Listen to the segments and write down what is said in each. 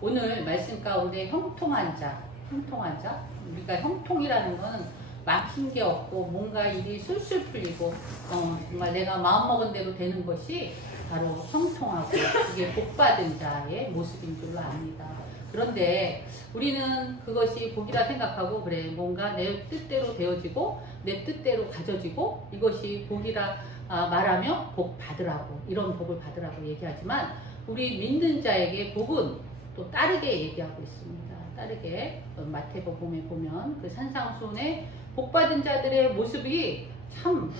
오늘 말씀 가운데 형통한 자, 우리가 형통이라는 거는 막힌 게 없고 뭔가 일이 술술 풀리고 정말 내가 마음먹은 대로 되는 것이 바로 형통하고 이게 복받은 자의 모습인 줄로 압니다. 그런데 우리는 그것이 복이라 생각하고 그래 뭔가 내 뜻대로 되어지고 내 뜻대로 가져지고 이것이 복이라 말하며 복 받으라고 이런 복을 받으라고 얘기하지만 우리 믿는 자에게 복은 또 다르게 얘기하고 있습니다. 다르게 마태복음에 보면 그 산상수훈의 복받은 자들의 모습이 참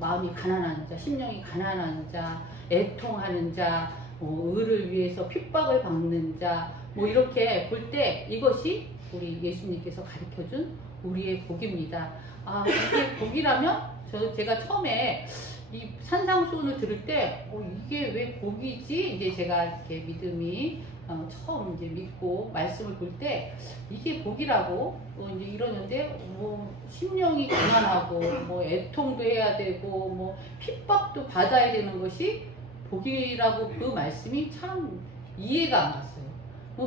마음이 가난한 자, 심령이 가난한 자, 애통하는 자, 의를 위해서 핍박을 받는 자, 이렇게 볼 때 이것이 우리 예수님께서 가르쳐준 우리의 복입니다. 이게 복이라면 제가 처음에 이 산상수훈을 들을 때 이게 왜 복이지? 이제 제가 이렇게 믿음이 처음 이제 믿고 말씀을 볼 때 이게 복이라고 이제 이러는데 심령이 가난하고 애통도 해야 되고 핍박도 받아야 되는 것이 복이라고 그 말씀이 참 이해가 안 갔어요.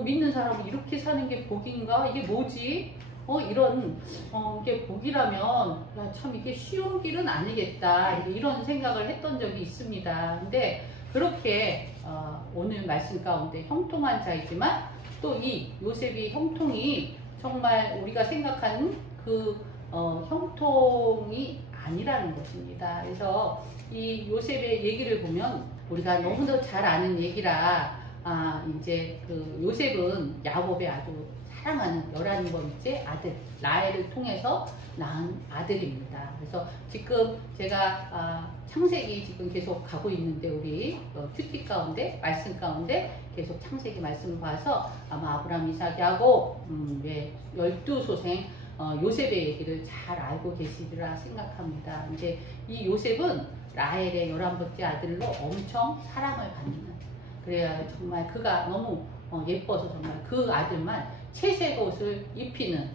믿는 사람은 이렇게 사는 게 복인가? 이게 뭐지? 이게 복이라면 참 이게 쉬운 길은 아니겠다 이런 생각을 했던 적이 있습니다. 근데 그렇게 오늘 말씀 가운데 형통한 자이지만 또 이 요셉이 형통이 정말 우리가 생각하는 그 형통이 아니라는 것입니다. 그래서 이 요셉의 얘기를 보면 우리가 너무도 잘 아는 얘기라 이제 그 요셉은 야곱의 아주 사랑하는 11번째 아들 라헬을 통해서 낳은 아들입니다. 그래서 지금 제가 창세기 지금 계속 가고 있는데 우리 큐티 가운데 말씀 가운데 계속 창세기 말씀을 봐서 아마 아브라함, 이삭, 야곱 12소생 요셉의 얘기를 잘 알고 계시리라 생각합니다. 근데 이 요셉은 라헬의 11번째 아들로 엄청 사랑을 받는 그래야 정말 그가 너무 예뻐서 정말 그 아들만 채색 옷을 입히는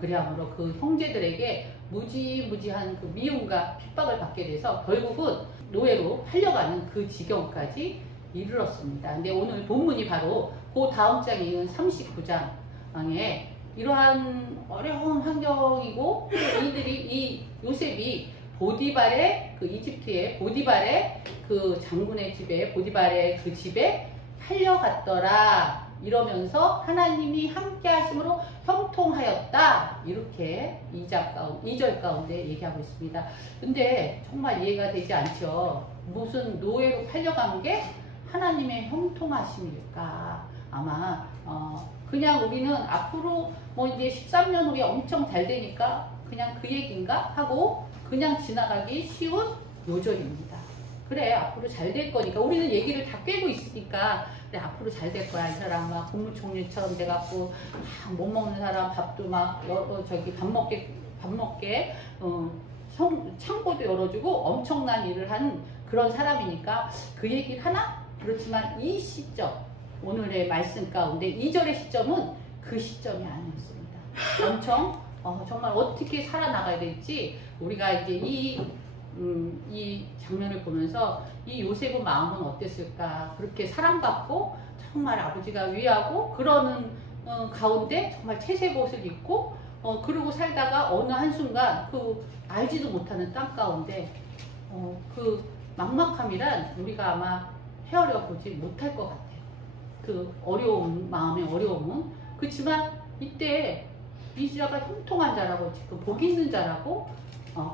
그래야므로 그 형제들에게 무지무지한 그 미움과 핍박을 받게 돼서 결국은 노예로 팔려가는 그 지경까지 이르렀습니다. 근데 오늘 본문이 바로 그 다음 장에 있는 39장에 이러한 어려운 환경이고 이 요셉이 보디발의 그 이집트의 보디발의 그 장군의 집에 보디발의 그 집에 팔려갔더라 이러면서 하나님이 함께 하심으로 형통하였다 이렇게 2절 가운데 얘기하고 있습니다. 근데 정말 이해가 되지 않죠. 무슨 노예로 팔려간 게 하나님의 형통하심일까? 아마 그냥 우리는 앞으로 이제 13년 후에 엄청 잘 되니까 그냥 그 얘기인가 하고 그냥 지나가기 쉬운 요절입니다. 그래 앞으로 잘 될 거니까 우리는 얘기를 다 꿰고 있으니까 그래 앞으로 잘 될 거야. 이 사람 막 국무총리처럼 돼갖고 못 먹는 사람 밥도 막 밥 먹게 창고도 열어주고 엄청난 일을 한 그런 사람이니까 그 얘기를 하나? 그렇지만 이 시점 오늘의 말씀 가운데 2절의 시점은 그 시점이 아니었습니다. 엄청 정말 어떻게 살아나가야 될지 우리가 이제 이 장면을 보면서 이 요셉의 마음은 어땠을까? 그렇게 사랑받고 정말 아버지가 위하고 그러는 가운데 정말 채색 옷을 입고 그러고 살다가 어느 한순간 그 알지도 못하는 땅 가운데 그 막막함이란 우리가 아마 헤아려 보지 못할 것 같아요. 그 어려움, 마음의 어려움은 그렇지만 이때 이 자가 형통한 자라고 지금 복 있는 자라고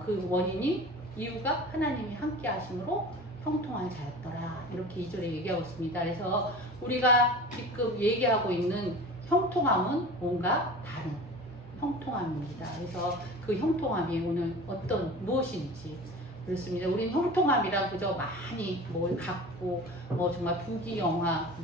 그 원인이 이유가 하나님이 함께 하심으로 형통한 자였더라 이렇게 2절에 얘기하고 있습니다. 그래서 우리가 지금 얘기하고 있는 형통함은 뭔가 다른 형통함입니다. 그래서 그 형통함이 오늘 무엇인지 그렇습니다. 우리는 형통함이랑 그저 많이 뭘 갖고 정말 부귀영화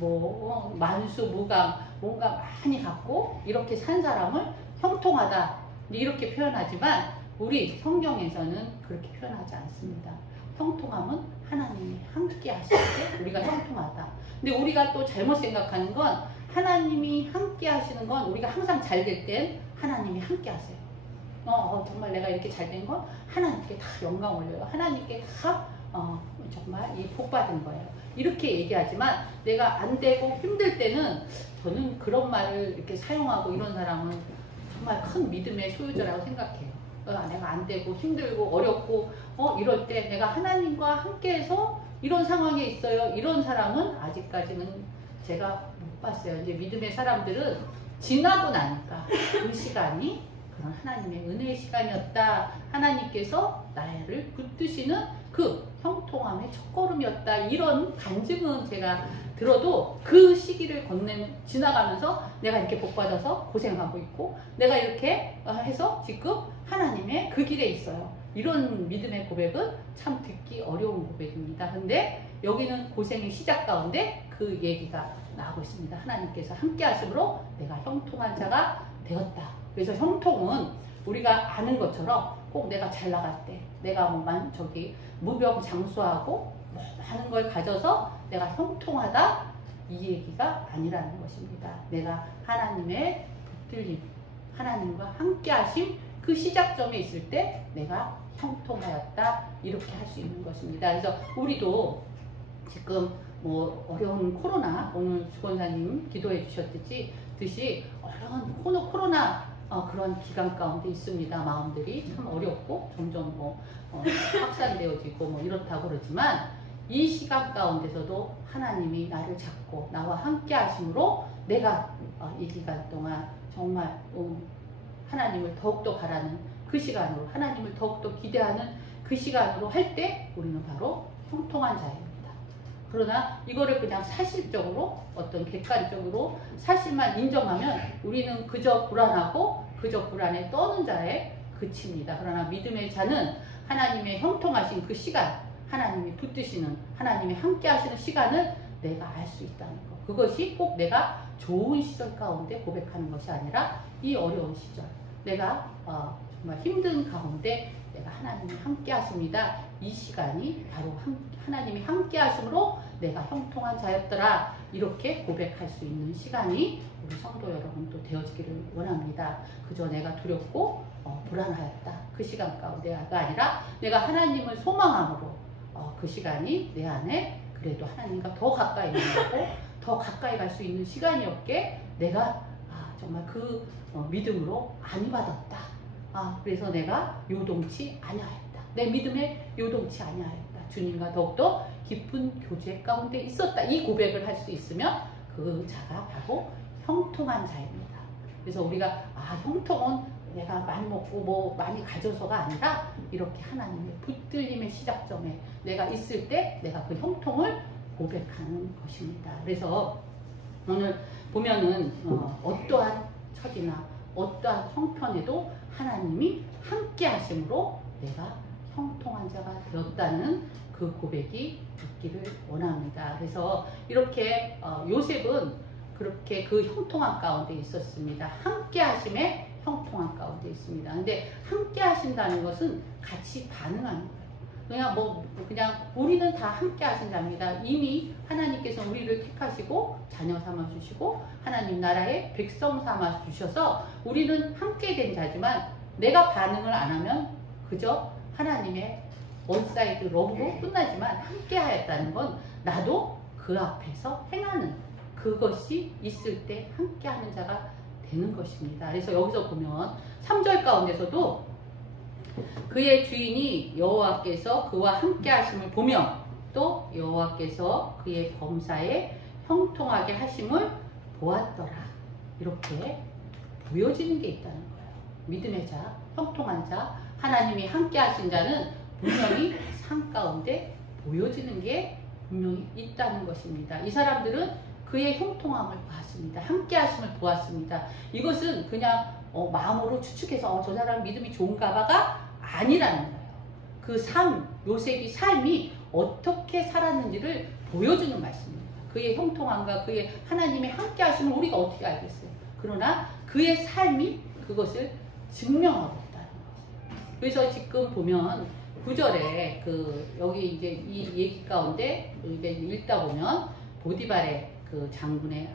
만수무강 뭔가 많이 갖고 이렇게 산 사람을 형통하다 이렇게 표현하지만 우리 성경에서는 그렇게 표현하지 않습니다. 형통함은 하나님이 함께 하실 때 우리가 형통하다. 근데 우리가 또 잘못 생각하는 건 하나님이 함께 하시는 건 우리가 항상 잘 될 땐 하나님이 함께 하세요. 정말 내가 이렇게 잘 된 건 하나님께 다 영광 올려요. 하나님께 다 정말 이 복받은 거예요. 이렇게 얘기하지만 내가 안 되고 힘들 때는 저는 그런 말을 이렇게 사용하고 이런 사람은 정말 큰 믿음의 소유자라고 생각해요. 내가 안 되고 힘들고 어렵고 이럴 때 내가 하나님과 함께해서 이런 상황에 있어요. 이런 사람은 아직까지는 제가 못 봤어요. 이제 믿음의 사람들은 지나고 나니까 그 시간이 그런 하나님의 은혜의 시간이었다. 하나님께서 나를 붙드시는 그 형통함의 첫걸음이었다. 이런 간증은 제가 들어도 그 시기를 지나가면서 내가 이렇게 복받아서 고생하고 있고 내가 이렇게 해서 지금 하나님의 그 길에 있어요. 이런 믿음의 고백은 참 듣기 어려운 고백입니다. 근데 여기는 고생의 시작 가운데 그 얘기가 나오고 있습니다. 하나님께서 함께 하심으로 내가 형통한 자가 되었다. 그래서 형통은 우리가 아는 것처럼 꼭 내가 잘 나갈 때 내가 무병장수하고 많은 걸 가져서 내가 형통하다 이 얘기가 아니라는 것입니다. 내가 하나님의 붙들림, 하나님과 함께 하심 그 시작점에 있을 때 내가 형통하였다 이렇게 할 수 있는 것입니다. 그래서 우리도 지금 어려운 코로나 오늘 주권사님 기도해 주셨듯이 어려운 코로나 그런 기간 가운데 있습니다. 마음들이 참 어렵고 점점 확산되어지고 이렇다고 그러지만 이 시간 가운데서도 하나님이 나를 잡고 나와 함께 하심으로 내가 이 기간 동안 정말 하나님을 더욱더 바라는 그 시간으로 하나님을 더욱더 기대하는 그 시간으로 할 때 우리는 바로 형통한 자입니다. 그러나 이거를 그냥 사실적으로 어떤 객관적으로 사실만 인정하면 우리는 그저 불안하고 그저 불안에 떠는 자에 그칩니다. 그러나 믿음의 자는 하나님의 형통하신 그 시간, 하나님이 붙드시는 하나님이 함께 하시는 시간을 내가 알 수 있다는 것. 그것이 꼭 내가 좋은 시절 가운데 고백하는 것이 아니라 이 어려운 시절 내가 정말 힘든 가운데 내가 하나님이 함께 하십니다. 이 시간이 바로 하나님이 함께 하심으로 내가 형통한 자였더라 이렇게 고백할 수 있는 시간이 우리 성도 여러분도 되어지기를 원합니다. 그저 내가 두렵고 불안하였다 그 시간 가운데가 아니라 내가 하나님을 소망함으로 그 시간이 내 안에 그래도 하나님과 더 가까이 만나고 더 가까이 갈 수 있는 시간이었기에 내가 정말 그 믿음으로 안위받았다. 그래서 내가 요동치 아니하였다. 내 믿음에 요동치 아니하였다. 주님과 더욱더 깊은 교제 가운데 있었다. 이 고백을 할 수 있으면 그 자가 바로 형통한 자입니다. 그래서 우리가 형통은 내가 많이 먹고 많이 가져서가 아니라 이렇게 하나님의 붙들림의 시작점에 내가 있을 때 내가 그 형통을 고백하는 것입니다. 그래서 오늘 보면은 어떠한 처지나 어떠한 형편에도 하나님이 함께 하심으로 내가 형통한 자가 되었다는 그 고백이 있기를 원합니다. 그래서 이렇게 요셉은 그렇게 그 형통한 가운데 있었습니다. 함께 하심에 형통한 가운데 있습니다. 근데 함께 하신다는 것은 같이 반응하는 거예요. 그냥 우리는 다 함께 하신답니다. 이미 하나님께서 우리를 택하시고 자녀 삼아 주시고 하나님 나라의 백성 삼아 주셔서 우리는 함께 된 자지만 내가 반응을 안 하면 그저 하나님의 원사이드 러브로 끝나지만 함께 하였다는 건 나도 그 앞에서 행하는 그것이 있을 때 함께 하는 자가 되는 것입니다. 그래서 여기서 보면 3절 가운데서도 그의 주인이 여호와께서 그와 함께 하심을 보며 또 여호와께서 그의 범사에 형통하게 하심을 보았더라. 이렇게 보여지는 게 있다는 거예요. 믿음의 자, 형통한 자, 하나님이 함께 하신 자는 분명히 삶 가운데 보여지는 게 분명히 있다는 것입니다. 이 사람들은 그의 형통함을 보았습니다. 함께 하심을 보았습니다. 이것은 그냥 마음으로 추측해서 저 사람 믿음이 좋은가 봐가 아니라는 거예요. 그 요셉이 삶이 어떻게 살았는지를 보여주는 말씀입니다. 그의 형통함과 그의 하나님의 함께 하심을 우리가 어떻게 알겠어요. 그러나 그의 삶이 그것을 증명하고 있다는 거죠. 그래서 지금 보면 9절에 여기 이제 이 얘기 가운데 이제 읽다 보면 보디발의 그 장군의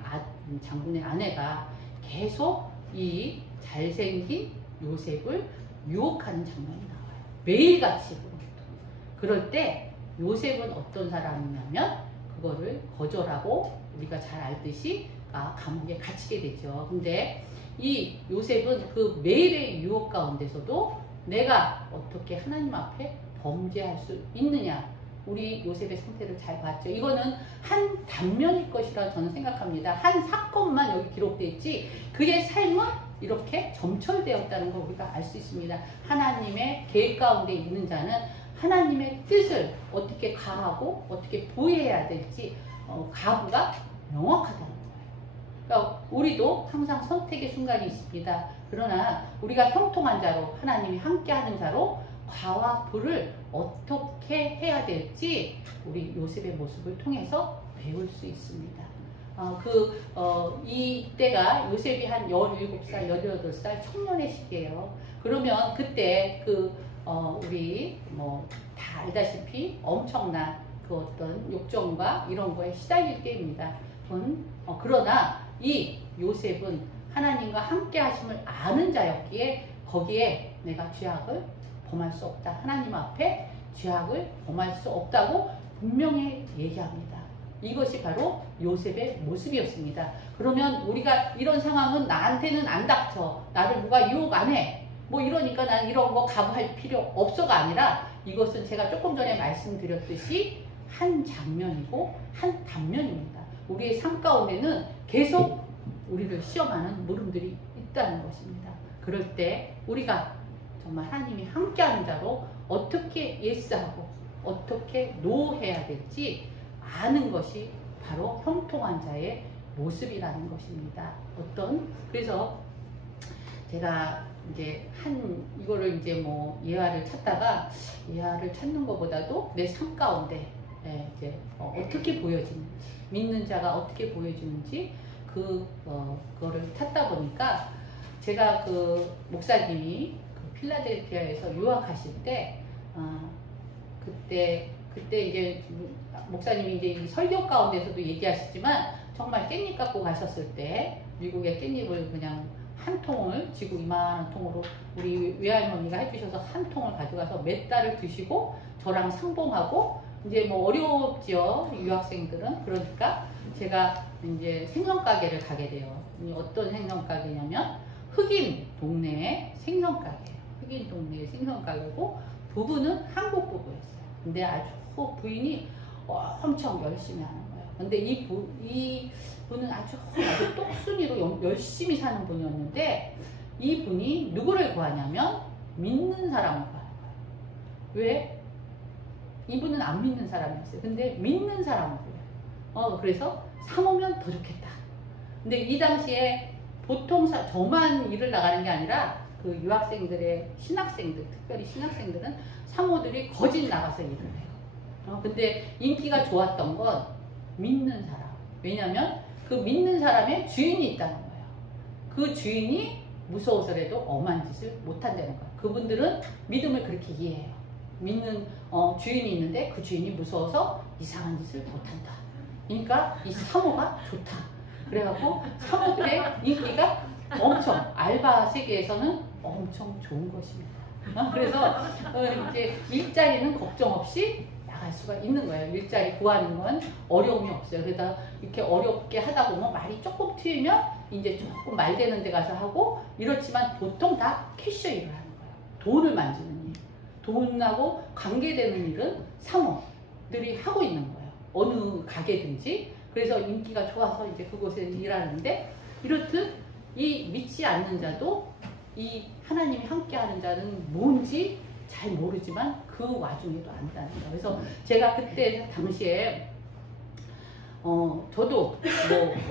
아내가 계속 이 잘생긴 요셉을 유혹하는 장면이 나와요. 매일같이. 그럴 때 요셉은 어떤 사람이냐면 그거를 거절하고 우리가 잘 알듯이 감옥에 갇히게 되죠. 근데 이 요셉은 그 매일의 유혹 가운데서도 내가 어떻게 하나님 앞에 범죄할 수 있느냐, 우리 요셉의 상태를 잘 봤죠. 이거는 한 단면일 것이라 저는 생각합니다. 한 사건만 여기 기록되어 있지 그의 삶은 이렇게 점철되었다는 걸 우리가 알 수 있습니다. 하나님의 계획 가운데 있는 자는 하나님의 뜻을 어떻게 가하고 어떻게 보호해야 될지 가부가 명확하다는 거예요. 그러니까 우리도 항상 선택의 순간이 있습니다. 그러나 우리가 형통한 자로, 하나님이 함께하는 자로 과와 불을 어떻게 해야 될지 우리 요셉의 모습을 통해서 배울 수 있습니다. 이때가 요셉이 한 17살, 18살 청년의 시기예요. 그러면 그때 우리 다 알다시피 엄청난 그 어떤 욕정과 이런 거에 시달릴 때입니다. 그러나 이 요셉은 하나님과 함께 하심을 아는 자였기에 거기에 내가 죄악을 범할 수 없다. 하나님 앞에 죄악을 범할 수 없다고 분명히 얘기합니다. 이것이 바로 요셉의 모습이었습니다. 그러면 우리가 이런 상황은 나한테는 안 닥쳐. 나를 누가 유혹 안 해. 이러니까 난 이런 거 각오할 필요 없어가 아니라 이것은 제가 조금 전에 말씀드렸듯이 한 장면이고 한 단면입니다. 우리의 삶 가운데는 계속 우리를 시험하는 물음들이 있다는 것입니다. 그럴 때 우리가 정말 하나님이 함께하는 자로 어떻게 예스하고 어떻게 노해야 될지 아는 것이 바로 형통한 자의 모습이라는 것입니다. 그래서 제가 이제 이거를 이제 예화를 찾다가 예화를 찾는 것보다도 내 삶 가운데 이제 어떻게 보여지는지, 믿는 자가 어떻게 보여지는지 그거를 찾다 보니까 제가 목사님이 필라델피아에서 유학하실 때 그때 이제 목사님이 이제 설교 가운데서도 얘기하시지만 정말 깻잎 갖고 가셨을 때 미국의 깻잎을 그냥 한 통을 지고 이만한 통으로 우리 외할머니가 해주셔서 한 통을 가져가서 몇 달을 드시고 저랑 상봉하고 이제 어려웠죠, 유학생들은. 그러니까 제가 이제 생선가게를 가게 돼요. 어떤 생선가게냐면 흑인 동네의 생선가게예요. 흑인 동네의 생선가게고 부부는 한국 부부였어요. 근데 아주 부인이 엄청 열심히 하는 거예요. 근데 이 분은 아주 똑순이로 열심히 사는 분이었는데 이 분이 누구를 구하냐면 믿는 사람을 구하는 거예요. 왜? 이분은 안 믿는 사람이었어요. 근데 믿는 사람을 구해요. 그래서 사모면 더 좋겠다. 근데 이 당시에 보통 저만 일을 나가는 게 아니라 그 유학생들의 신학생들, 특별히 신학생들은 사모들이 거짓 나가서 일을 해요. 근데 인기가 좋았던 건 믿는 사람. 왜냐면 그 믿는 사람의 주인이 있다는 거예요. 그 주인이 무서워서라도 엄한 짓을 못한다는 거예요. 그분들은 믿음을 그렇게 이해해요. 믿는 주인이 있는데 그 주인이 무서워서 이상한 짓을 못한다. 그러니까 이 사모가 좋다. 그래갖고 사모들의 인기가 엄청 알바 세계에서는 엄청 좋은 것입니다. 그래서 이제 일자리는 걱정 없이 나갈 수가 있는 거예요. 일자리 구하는 건 어려움이 없어요. 그러다 이렇게 어렵게 하다 보면 말이 조금 튀면 이제 조금 말 되는 데 가서 하고 이렇지만 보통 다 캐셔 일을 하는 거예요. 돈을 만지는 일. 돈하고 관계되는 일은 사모들이 하고 있는 거예요. 어느 가게든지. 그래서 인기가 좋아서 이제 그곳에서 일하는데 이렇듯 이 믿지 않는 자도 이 하나님이 함께하는 자는 뭔지 잘 모르지만 그 와중에도 안다는 거예요. 그래서 제가 그때 당시에 저도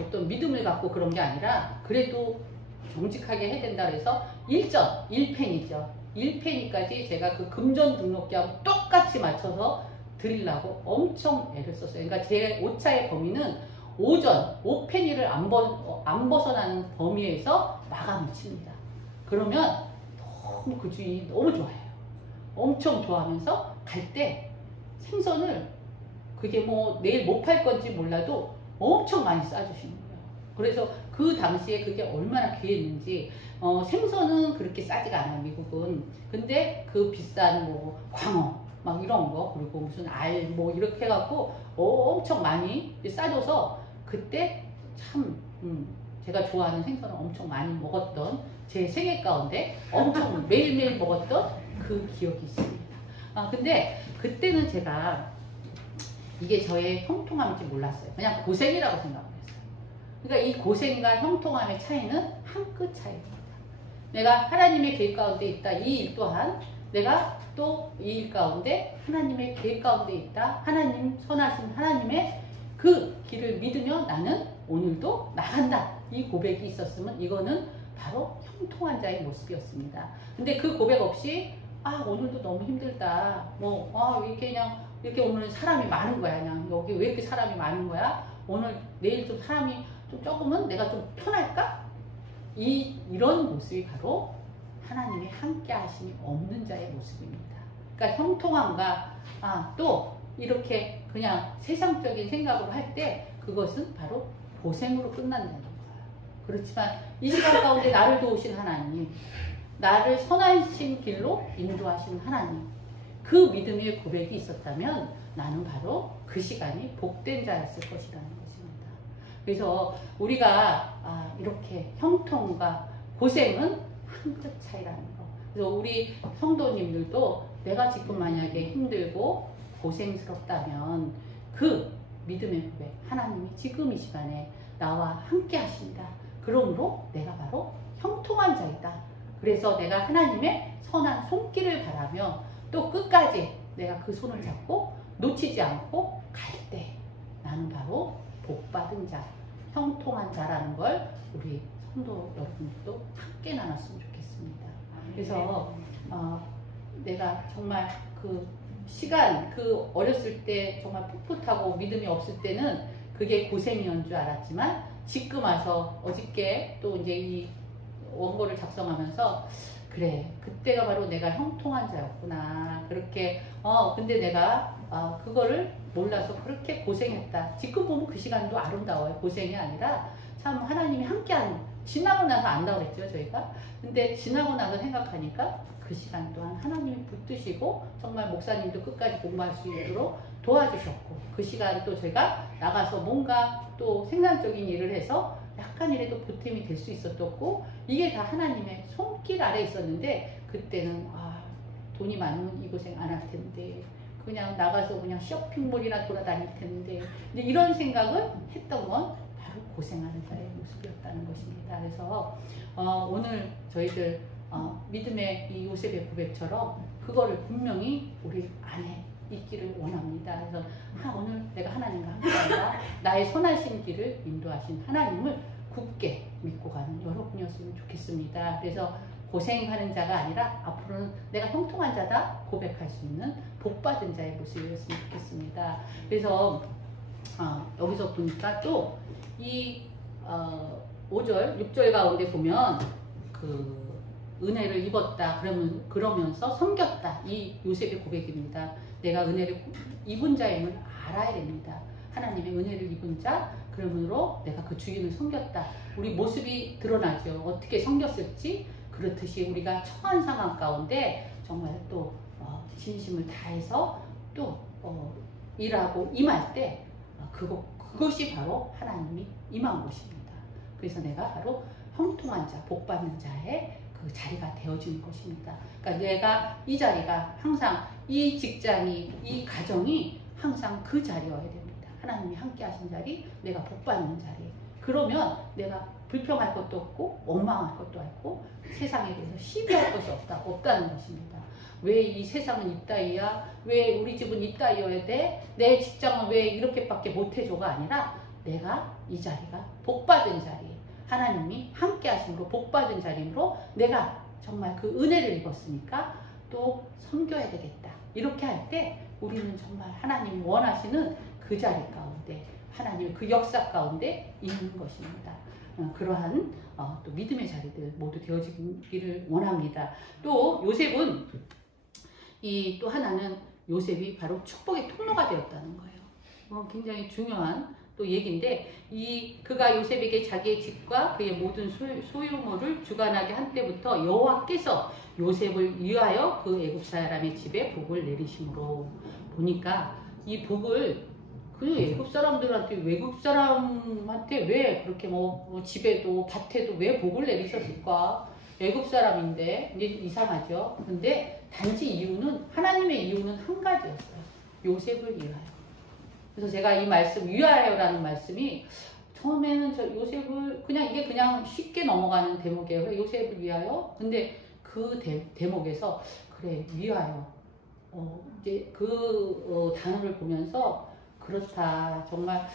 어떤 믿음을 갖고 그런 게 아니라 그래도 정직하게 해야 된다 그래서 1펜이죠. 1페니까지 제가 그 금전 등록기하고 똑같이 맞춰서 드리려고 엄청 애를 썼어요. 그러니까 제 오차의 범위는 5페니를 안 벗어나는 범위에서 마감을 칩니다. 그러면 너무 그 주인이 너무 좋아해요. 엄청 좋아하면서 갈 때 생선을 그게 내일 못 팔 건지 몰라도 엄청 많이 싸주시는 거예요. 그래서 그 당시에 그게 얼마나 귀했는지 생선은 그렇게 싸지가 않아요, 미국은. 근데 그 비싼 광어 막 이런 거, 그리고 무슨 알 뭐 이렇게 해갖고 엄청 많이 싸줘서 그때 참 제가 좋아하는 생선을 엄청 많이 먹었던 제 생애 가운데 엄청 매일매일 먹었던 그 기억이 있습니다. 근데 그때는 제가 이게 저의 형통함인지 몰랐어요. 그냥 고생이라고 생각을 했어요. 그러니까 이 고생과 형통함의 차이는 한 끗 차이입니다. 내가 하나님의 계획 가운데 있다. 이 일 또한 내가 또 이 일 가운데 하나님의 계획 가운데 있다. 하나님 선하신 하나님의 그 길을 믿으며 나는 오늘도 나간다. 이 고백이 있었으면 이거는 바로 형통한 자의 모습이었습니다. 근데 그 고백 없이 오늘도 너무 힘들다. 이렇게 그냥 이렇게 오늘 사람이 많은 거야. 그냥 여기 왜 이렇게 사람이 많은 거야? 오늘 내일 좀 사람이 좀 적으면 내가 좀 편할까? 이런 모습이 바로 하나님의 함께 하심이 없는 자의 모습입니다. 그러니까 형통함과 또 이렇게 그냥 세상적인 생각으로 할 때 그것은 바로 고생으로 끝난다는 거예요. 그렇지만 이 시간 가운데 나를 도우신 하나님, 나를 선하신 길로 인도하시는 하나님, 그 믿음의 고백이 있었다면 나는 바로 그 시간이 복된 자였을 것이라는 것입니다. 그래서 우리가 이렇게 형통과 고생은 한 끗 차이라는 거. 그래서 우리 성도님들도 내가 지금 만약에 힘들고 고생스럽다면 그 믿음의 고백, 하나님이 지금 이 시간에 나와 함께 하신다. 그러므로 내가 바로 형통한 자이다. 그래서 내가 하나님의 선한 손길을 바라며 또 끝까지 내가 그 손을 잡고 놓치지 않고 갈 때 나는 바로 복받은 자, 형통한 자라는 걸 우리 성도 여러분들도 함께 나눴으면 좋겠습니다. 그래서 내가 정말 그 시간, 그 어렸을 때 정말 풋풋하고 믿음이 없을 때는 그게 고생이었는 줄 알았지만 지금 와서 어저께 또 이제 이 원고를 작성하면서 그래, 그때가 바로 내가 형통한 자였구나. 그렇게 근데 내가 그거를 몰라서 그렇게 고생했다. 지금 보면 그 시간도 아름다워요. 고생이 아니라 참 하나님이 함께한, 지나고 나서 안다고 그랬죠 저희가. 근데 지나고 나서 생각하니까 그 시간 동안 하나님이 붙드시고 정말 목사님도 끝까지 공부할 수 있도록 도와주셨고, 그 시간 또 저희가 나가서 뭔가 또 생산적인 일을 해서 약간이라도 보탬이 될 수 있었고, 이게 다 하나님의 손길 아래 있었는데 그때는 돈이 많으면 이 고생 안 할 텐데 그냥 나가서 그냥 쇼핑몰이나 돌아다닐 텐데, 근데 이런 생각을 했던 건 바로 고생하는 자의 모습이었다는 것입니다. 그래서 오늘 저희들 믿음의 이 요셉의 고백처럼 그거를 분명히 우리 안에 있기를 원합니다. 그래서 오늘 내가 하나님과 함께한다. 나의 선하신 길을 인도하신 하나님을 굳게 믿고 가는 여러분이었으면 좋겠습니다. 그래서 고생하는 자가 아니라 앞으로는 내가 형통한 자다 고백할 수 있는 복받은 자의 모습이었으면 좋겠습니다. 그래서 여기서 보니까 또 이 5절, 6절 가운데 보면 그 은혜를 입었다 그러면서 섬겼다. 이 요셉의 고백입니다. 내가 은혜를 입은 자임을 알아야 됩니다. 하나님의 은혜를 입은 자, 그러므로 내가 그 주인을 섬겼다. 우리 모습이 드러나죠. 어떻게 섬겼을지. 그렇듯이 우리가 처한 상황 가운데 정말 또 진심을 다해서 또 일하고 임할 때 그것이 바로 하나님이 임한 곳입니다. 그래서 내가 바로 형통한 자, 복받는 자의 그 자리가 되어지는 것입니다. 그러니까 내가 이 자리가 항상 이 직장이, 이 가정이 항상 그 자리여야 됩니다. 하나님이 함께 하신 자리, 내가 복받는 자리. 그러면 내가 불평할 것도 없고 원망할 것도 없고 세상에 대해서 시비할 것이 없다는 것입니다. 왜 이 세상은 이따위야? 왜 우리 집은 이따위여야 돼? 내 직장은 왜 이렇게밖에 못해줘가 아니라 내가 이 자리가 복받은 자리, 하나님이 함께 하심으로 복받은 자리로 내가 정말 그 은혜를 입었으니까 또 섬겨야 되겠다. 이렇게 할 때 우리는 정말 하나님이 원하시는 그 자리 가운데, 하나님의 그 역사 가운데 있는 것입니다. 그러한 또 믿음의 자리들 모두 되어지기를 원합니다. 또 요셉은 또 하나는 요셉이 바로 축복의 통로가 되었다는 거예요. 굉장히 중요한 또 얘기인데 그가 요셉에게 자기의 집과 그의 모든 소유물을 주관하게 한 때부터 여호와께서 요셉을 위하여 그 애굽 사람의 집에 복을 내리심으로 보니까 이 복을 그 애굽 사람들한테 외국 사람한테 왜 그렇게 뭐 집에도 밭에도 왜 복을 내리셨을까? 애굽 사람인데 이제 이상하죠. 근데 단지 이유는 하나님의 이유는 한 가지였어요. 요셉을 위하여. 그래서 제가 이 말씀 위하여라는 말씀이 처음에는 저 요셉을 이게 그냥 쉽게 넘어가는 대목이에요. 그래, 요셉을 위하여. 근데 그 대목에서 그래 위하여 이제 단어를 보면서 그렇다 정말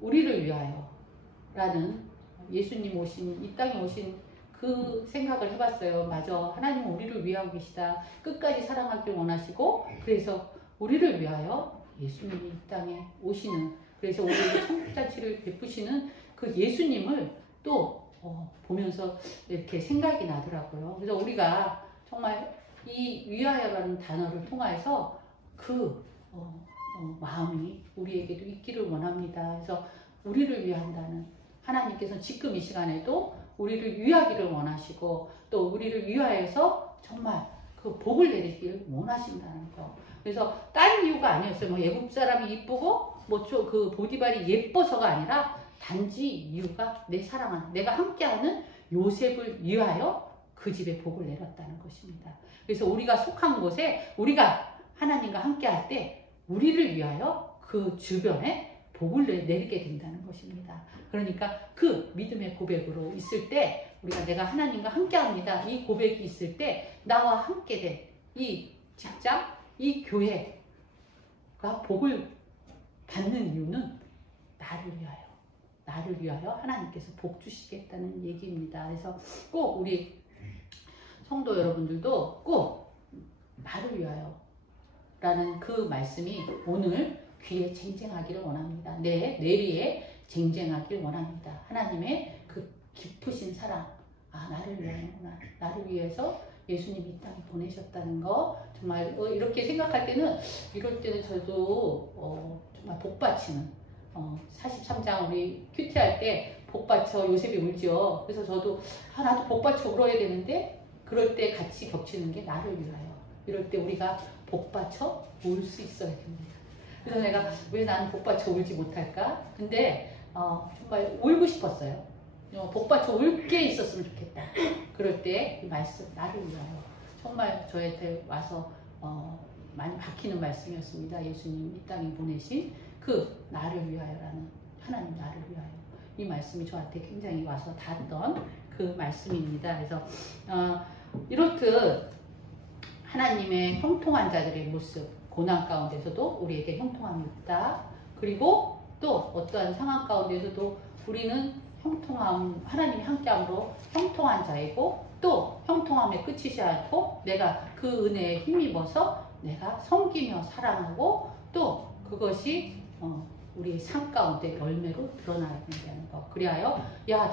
우리를 위하여라는 예수님 이 땅에 오신 그 생각을 해봤어요. 맞아. 하나님은 우리를 위하고 계시다. 끝까지 사랑하길 원하시고 그래서 우리를 위하여 예수님이 이 땅에 오시는 그래서 우리에게 천국잔치를 베푸시는 그 예수님을 또 보면서 이렇게 생각이 나더라고요. 그래서 우리가 정말 이 위하여라는 단어를 통해서 마음이 우리에게도 있기를 원합니다. 그래서 우리를 위한다는 하나님께서 지금 이 시간에도 우리를 위하기를 원하시고 또 우리를 위하여서 정말 그 복을 내리기를 원하신다는 거. 그래서 딴 이유가 아니었어요. 뭐 애국 사람이 이쁘고 그 보디발이 예뻐서가 아니라 단지 이유가 내 사랑하는 내가 함께하는 요셉을 위하여 그 집에 복을 내렸다는 것입니다. 그래서 우리가 속한 곳에 우리가 하나님과 함께할 때 우리를 위하여 그 주변에 복을 내리게 된다는 것입니다. 그러니까 그 믿음의 고백으로 있을 때 우리가 내가 하나님과 함께합니다. 이 고백이 있을 때 나와 함께 된 이 직장, 이 교회가 복을 받는 이유는 나를 위하여 하나님께서 복 주시겠다는 얘기입니다. 그래서 꼭 우리 성도 여러분들도 꼭 나를 위하여 라는 그 말씀이 오늘 귀에 쟁쟁하기를 원합니다. 내 뇌리에 쟁쟁하길 원합니다. 하나님의 그 깊으신 사랑, 나를 위하는구나. 나를 위해서 예수님이 이 땅에 보내셨다는 거 정말 이렇게 생각할 때는 이럴 때는 저도 정말 복받치는 43장 우리 큐티 할 때 복받쳐 요셉이 울죠. 그래서 저도 나도 복받쳐 울어야 되는데 그럴 때 같이 겹치는 게 나를 위하여. 이럴 때 우리가 복받쳐 울 수 있어야 됩니다. 그래서 내가 왜 나는 복받쳐 울지 못할까? 근데 정말 울고 싶었어요. 복받쳐 울게 있었으면 좋겠다. 그럴 때 이 말씀 나를 위하여 정말 저한테 와서 많이 박히는 말씀이었습니다. 예수님 이 땅에 보내신 그 나를 위하여라는 하나님 나를 위하여 이 말씀이 저한테 굉장히 와서 닿았던 그 말씀입니다. 그래서 이렇듯 하나님의 형통한 자들의 모습 고난 가운데서도 우리에게 형통함이 있다. 그리고 또 어떠한 상황 가운데서도 우리는 하나님이 함께함으로 형통한 자이고 또 형통함에 끝이지 않고 내가 그 은혜에 힘입어서 내가 섬기며 사랑하고 또 그것이 우리의 삶 가운데 열매로 드러나야 된다는 것. 그리하여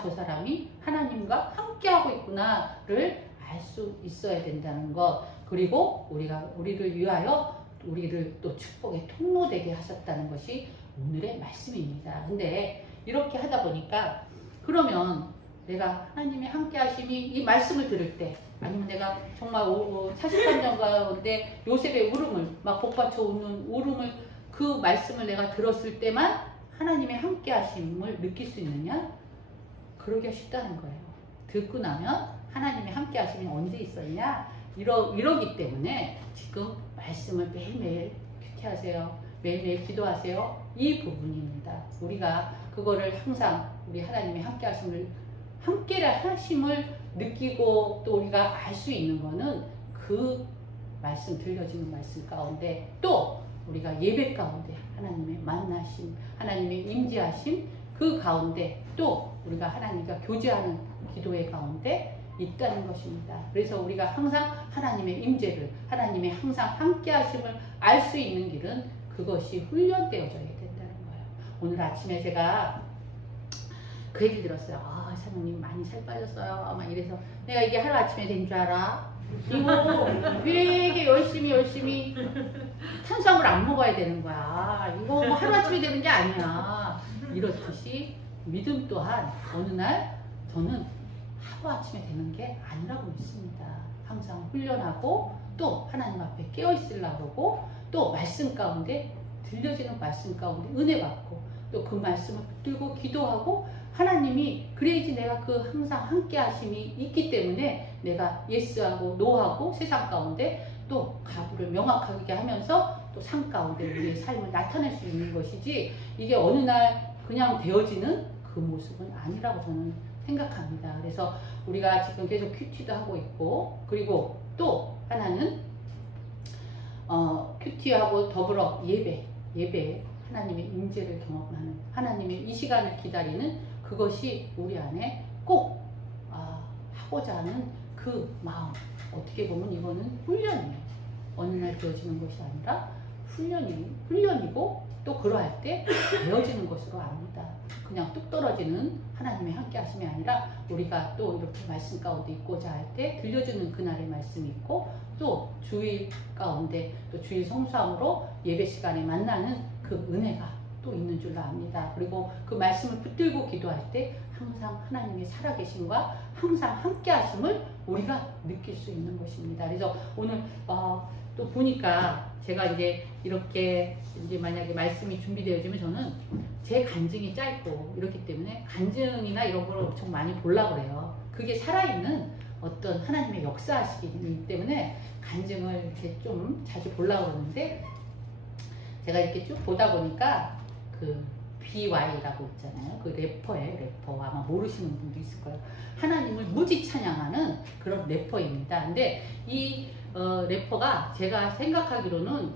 저 사람이 하나님과 함께하고 있구나를 알 수 있어야 된다는 것. 그리고 우리를 위하여 우리를 또 축복의 통로 되게 하셨다는 것이 오늘의 말씀입니다. 근데 이렇게 하다 보니까 그러면 내가 하나님의 함께 하심이 이 말씀을 들을 때 아니면 내가 정말 43년 가운데 요셉의 울음을 막 복받쳐 웃는 울음을 그 말씀을 내가 들었을 때만 하나님의 함께 하심을 느낄 수 있느냐? 그러기가 쉽다는 거예요. 듣고 나면 하나님의 함께 하심이 언제 있었냐? 이러기 때문에 지금 말씀을 매일매일 큐티하세요. 매일매일 기도하세요. 이 부분입니다. 우리가 그거를 항상 우리 하나님의 함께 하심을 느끼고 또 우리가 알 수 있는 거는 그 말씀 들려지는 말씀 가운데 또 우리가 예배 가운데 하나님의 만나심, 하나님의 임재하심 그 가운데 또 우리가 하나님과 교제하는 기도의 가운데 있다는 것입니다. 그래서 우리가 항상 하나님의 임재를 하나님의 항상 함께 하심을 알 수 있는 길은 그것이 훈련되어져야 된다는 거예요. 오늘 아침에 제가 그 얘기 들었어요. 사장님 많이 살 빠졌어요. 막 이래서 내가 이게 하루아침에 된 줄 알아? 이거 되게 열심히 탄수화물 안 먹어야 되는 거야. 이거 뭐 하루아침에 되는 게 아니야. 이렇듯이 믿음 또한 어느 날 저는 하루아침에 되는 게 아니라고 믿습니다. 항상 훈련하고 또 하나님 앞에 깨어있으려고 그러고 또 말씀 가운데 들려지는 말씀 가운데 은혜 받고 또 그 말씀을 붙들고 기도하고 하나님이 그래야지 내가 그 항상 함께 하심이 있기 때문에 내가 예스하고 노하고 세상 가운데 또 가부를 명확하게 하면서 또 삶 가운데 우리의 삶을 나타낼 수 있는 것이지 이게 어느 날 그냥 되어지는 그 모습은 아니라고 저는 생각합니다. 그래서 우리가 지금 계속 큐티도 하고 있고 그리고 또 하나는 큐티하고 더불어 예배 하나님의 임재를 경험하는 하나님의 이 시간을 기다리는 그것이 우리 안에 꼭 하고자 하는 그 마음. 어떻게 보면 이거는 훈련이에요. 어느 날 되어지는 것이 아니라 훈련이고 또 그러할 때 되어지는 것으로 압니다. 그냥 뚝 떨어지는 하나님의 함께 하심이 아니라 우리가 또 이렇게 말씀 가운데 있고자 할 때 들려주는 그날의 말씀이 있고 또 주일 가운데 또 주일 성수함으로 예배 시간에 만나는 그 은혜가 또 있는 줄로 압니다. 그리고 그 말씀을 붙들고 기도할 때 항상 하나님의 살아계심과 항상 함께 하심을 우리가 느낄 수 있는 것입니다. 그래서 오늘 또 보니까 제가 이제 이렇게 이제 만약에 말씀이 준비되어지면 저는 제 간증이 짧고 이렇기 때문에 간증이나 이런 걸 엄청 많이 보려고 그래요. 그게 살아있는 어떤 하나님의 역사시기 때문에 간증을 이렇게 좀 자주 보려고 그러는데 제가 이렇게 쭉 보다 보니까 그 BY라고 있잖아요. 그 래퍼예요. 래퍼. 아마 모르시는 분도 있을 거예요. 하나님을 무지 찬양하는 그런 래퍼입니다. 근데 이 래퍼가 제가 생각하기로는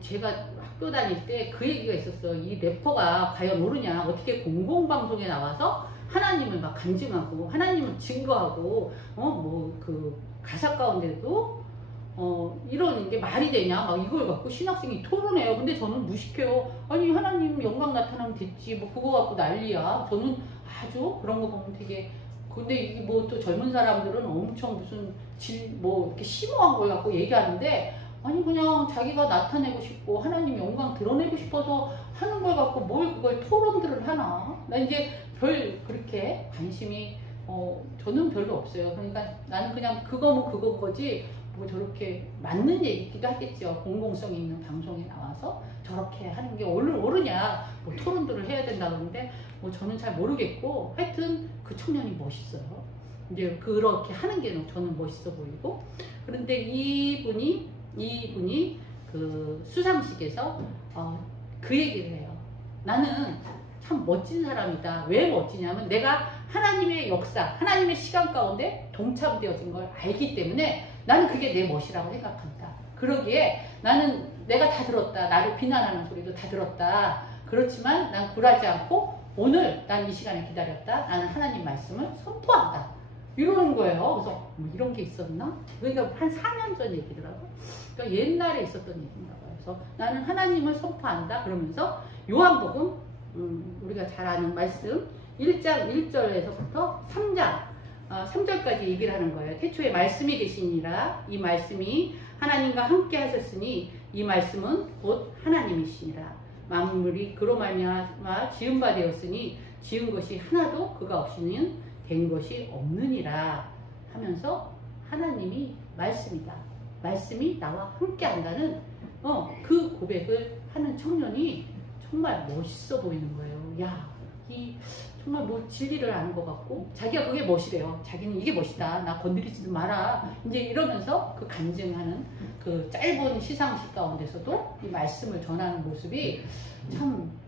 제가 학교 다닐 때 그 얘기가 있었어요. 이 래퍼가 과연 모르냐. 어떻게 공공방송에 나와서 하나님을 막 간증하고 하나님을 증거하고 뭐 그 가사 가운데도 이러는 게 말이 되냐? 막 이걸 갖고 신학생이 토론해요. 근데 저는 무식해요. 아니, 하나님 영광 나타나면 됐지. 뭐 그거 갖고 난리야. 저는 아주 그런 거 보면 되게, 근데 이게 뭐 또 젊은 사람들은 엄청 무슨 뭐 이렇게 심오한 걸 갖고 얘기하는데, 아니, 그냥 자기가 나타내고 싶고 하나님 영광 드러내고 싶어서 하는 걸 갖고 뭘 그걸 토론들을 하나? 나 이제 별 그렇게 관심이, 저는 별로 없어요. 그러니까 나는 그냥 그거면 그거 거지, 뭐 저렇게 맞는 얘기기도 하겠죠. 공공성 있는 방송에 나와서 저렇게 하는 게 옳으냐, 뭐 토론들을 해야 된다 그러는데 뭐 저는 잘 모르겠고, 하여튼 그 청년이 멋있어요. 이제 그렇게 하는 게 저는 멋있어 보이고. 그런데 이분이 그 수상식에서 그 얘기를 해요. 나는 참 멋진 사람이다. 왜 멋지냐면 내가 하나님의 역사, 하나님의 시간 가운데 동참되어진 걸 알기 때문에 나는 그게 내 멋이라고 생각한다. 그러기에 나는 내가 다 들었다. 나를 비난하는 소리도 다 들었다. 그렇지만 난 굴하지 않고 오늘 난 이 시간을 기다렸다. 나는 하나님 말씀을 선포한다. 이러는 거예요. 그래서 뭐 이런 게 있었나? 그러니까 한 4년 전 얘기더라고요. 그러니까 옛날에 있었던 얘기인가 봐요. 그래서 나는 하나님을 선포한다. 그러면서 요한복음, 우리가 잘 아는 말씀 1장 1절에서부터 3절까지 얘기를 하는 거예요. 태초에 말씀이 계시니라. 이 말씀이 하나님과 함께 하셨으니 이 말씀은 곧 하나님이시니라. 만물이 그로 말미암아 지은 바 되었으니 지은 것이 하나도 그가 없이는 된 것이 없느니라 하면서 하나님이 말씀이다. 말씀이 나와 함께 한다는 그 고백을 하는 청년이 정말 멋있어 보이는 거예요. 야, 이 정말 뭐 진리를 아는 것 같고 자기가 그게 멋이래요. 자기는 이게 멋이다. 나 건드리지도 마라. 이제 이러면서 그 간증하는 그 짧은 시상식 가운데서도 이 말씀을 전하는 모습이 참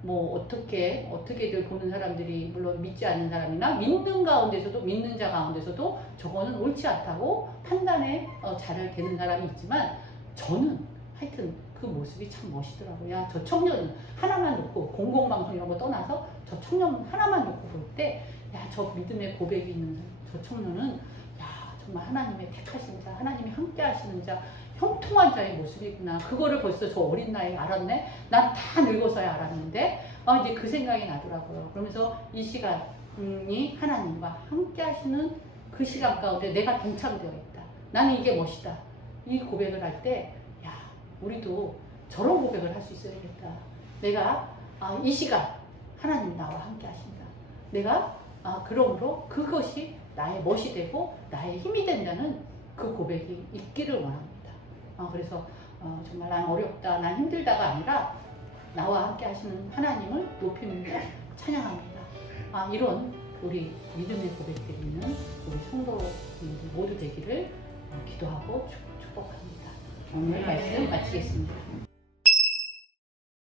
뭐 어떻게들 보는 사람들이 물론 믿지 않는 사람이나 믿는 가운데서도 믿는 자 가운데서도 저거는 옳지 않다고 판단에 잘을 되는 사람이 있지만 저는 하여튼 그 모습이 참 멋있더라고요. 야, 저 청년 하나만 놓고 공공방송 이런 거 떠나서 저 청년 하나만 놓고 볼 때 야, 저 믿음의 고백이 있는 저 청년은 야, 정말 하나님의 택하신 자, 하나님이 함께 하시는 자, 형통한 자의 모습이구나. 그거를 벌써 저 어린 나이에 알았네. 난 다 늙어서야 알았는데 이제 그 생각이 나더라고요. 그러면서 이 시간이 하나님과 함께 하시는 그 시간 가운데 내가 동참되어 있다. 나는 이게 멋이다. 이 고백을 할 때 야, 우리도 저런 고백을 할 수 있어야겠다. 내가 이 시간 하나님 나와 함께 하신다. 내가 그러므로 그것이 나의 멋이 되고 나의 힘이 된다는 그 고백이 있기를 원합니다. 그래서 정말 난 어렵다, 난 힘들다가 아니라 나와 함께 하시는 하나님을 높이며 찬양합니다. 이런 우리 믿음의 고백들이 있는 우리 성도님들 모두 되기를 기도하고 축복합니다. 오늘 말씀 마치겠습니다.